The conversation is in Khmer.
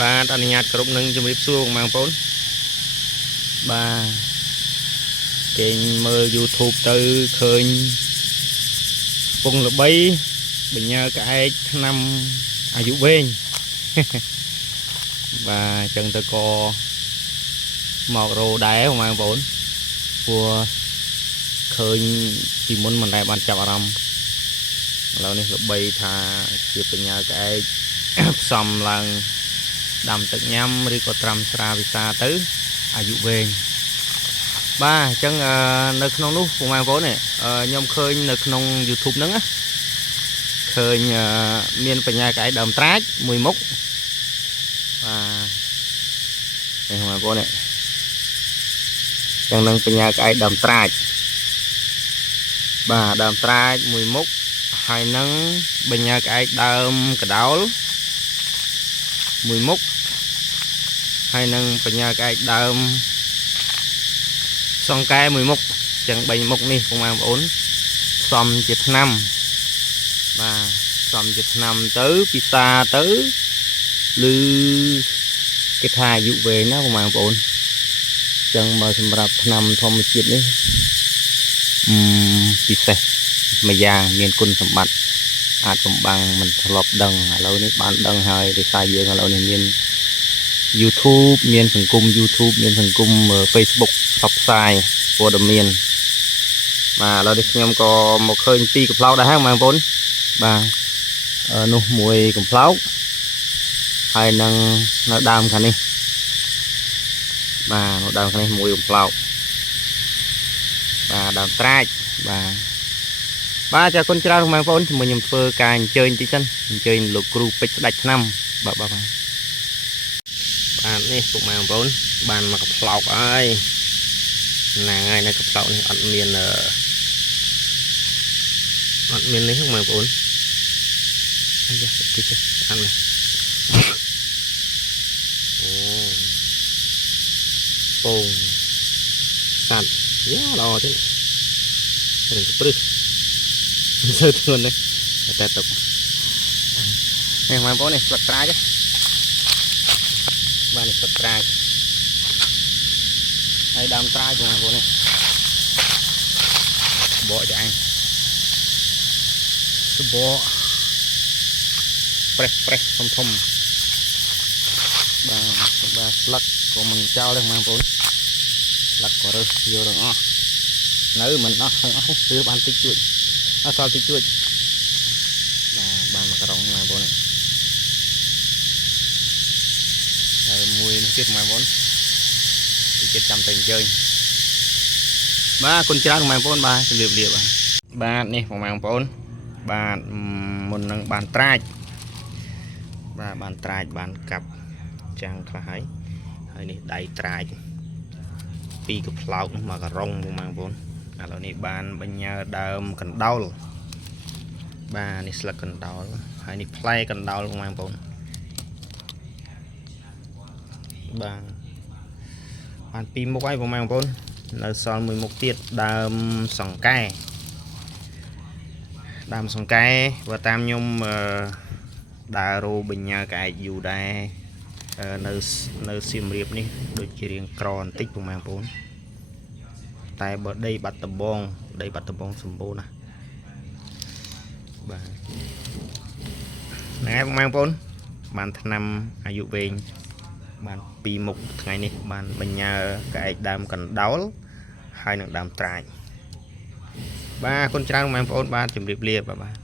បាទអនុញ្ញាតគ្រប់នឹងជំរាបសួរបងប្អូនបាទគេមើល YouTube ទៅឃើញពងល្បីបញ្ញាក្អែកឆ្នាំអាយុវែងបាទអញ្ចឹងទៅក៏មករោដែរបងប្អូនព្រោះឃើញពីមុនមិនដែលបានចាប់អារម្មណ៍ឥឡូវនេះល្បីថាជាបញ្ញាក្អែកផ្សំឡើងដាំទឹកញ៉ាំឬក៏ត្រាំស្រាវិសាទៅអាយុវែងបាទអញ្ចឹងនៅក្នុងនោះបងប្អូនខ្ញុំឃើញនៅក្នុង YouTube ហ្នឹងណាឃើញមានបញ្ញាក្អែកដើមត្រាចមួយមុខបាទនេះបងប្អូននេះចឹងនឹងបញ្ញាក្អែកដើមត្រាចបាទដើមត្រាចមួយមុខហើយនឹងបញ្ញាក្អែកដើមកដោលមួយមុខហើយនឹងបញ្ញាក្អែកដើមសង្កែមួយមុខចឹង3មុខនេះបងប្អូនផ្សំជាថ្នាំបាទផ្សំជាថ្នាំទៅពិសាទៅឬគេថាអាយុវែងណាបងប្អូនចឹងមកសម្រាប់ថ្នាំធម្មជាតិនេះពិសេសម្យ៉ាងមានគុណសម្បត្តិអាចបំបាំងមិនធ្លាប់ដឹងឥឡូវនេះបានដឹងហើយដោយសារយើងឥឡូវនេះមាន YouTube មានសង្គម YouTube មានសង្គម Facebook ផ្សព្វផ្សាយព័ត៌មានបាទឥឡូវនេះខ្ញុំក៏មកឃើញពីកំប្លោកដែរហ្នឹងបងប្អូនបាទនោះមួយកំប្លោកហើយនឹងនៅដើមខាងនេះបាទនៅដើមខាងនេះមួយកំប្លោកបាទដើមត្រាចបាទចាគុណច្រើនបងប្អូនជាមួយខ្ញុំធ្វើការអញ្ជើញតិចសិនអញ្ជើញលោកគ្រូពេជ្រស្ដាច់ឆ្នាំបាទនេះពុកម៉ែបងប្អូនបានមកកំប្លោកហើយហ្នឹងហើយនៅកំប្លោកនេះអត់មាននេះបងប្អូនអាយ៉ាតិចអាននេះអូពងសัตว์យ៉ាល្អទេរឿងព្រឹសសើធ្ងន់នេះតែទុកនេះបងប្អូននេះស្លឹកត្រាចបាទនេះស្លឹកត្រាចហើយដើមត្រាចបងប្អូននេះបកចាអញសបកប្រេះធំបាទស្លឹកក៏មិនចោលទេបងប្អូនស្លឹកក៏រើសយកទាំងអស់នៅមិនអស់ទាំងអស់ទេគឺបានតិចតួចអត់សល់តិចតួចបាទបានមកក្រុងបងប្អូនហើយមួយនេះទៀតបងប្អូនតិចចាំតែអញ្ជើញបាទគុណច្រើនបងប្អូនបាទជម្រាបលាបាទនេះបងប្អូនបាទមុននឹងបានត្រាចបាទបានត្រាចបានកាប់ចាំងខ្លះហើយនេះដៃត្រាចពីកំប្លោកមកក្រុងបងប្អូនឥឡូវនេះបានបញ្ញាដើមកណ្ដោលបាទនេះស្លឹកកណ្ដោលហើយនេះផ្លែកណ្ដោលបងប្អូនបាទបានពីរមុខហើយបងប្អូននៅសល់មួយមុខទៀតដើមសង្កែបើតាមខ្ញុំដើររោបញ្ញាក្អែកយូរដែរនៅសៀមរាបនេះដូចជារៀងក្របន្តិចបងប្អូនតែបើដីបាត់ដំបងសម្បូរណាស់បាទហ្នឹងហើយបងប្អូនបានថ្នាំអាយុវែងបានពីរមុខថ្ងៃនេះបានបញ្ញាក្អែកដើមកណ្ដោលហើយនឹងដើមត្រាចបាទគុណច្រើនបងប្អូនបាទជម្រាបលាបាទ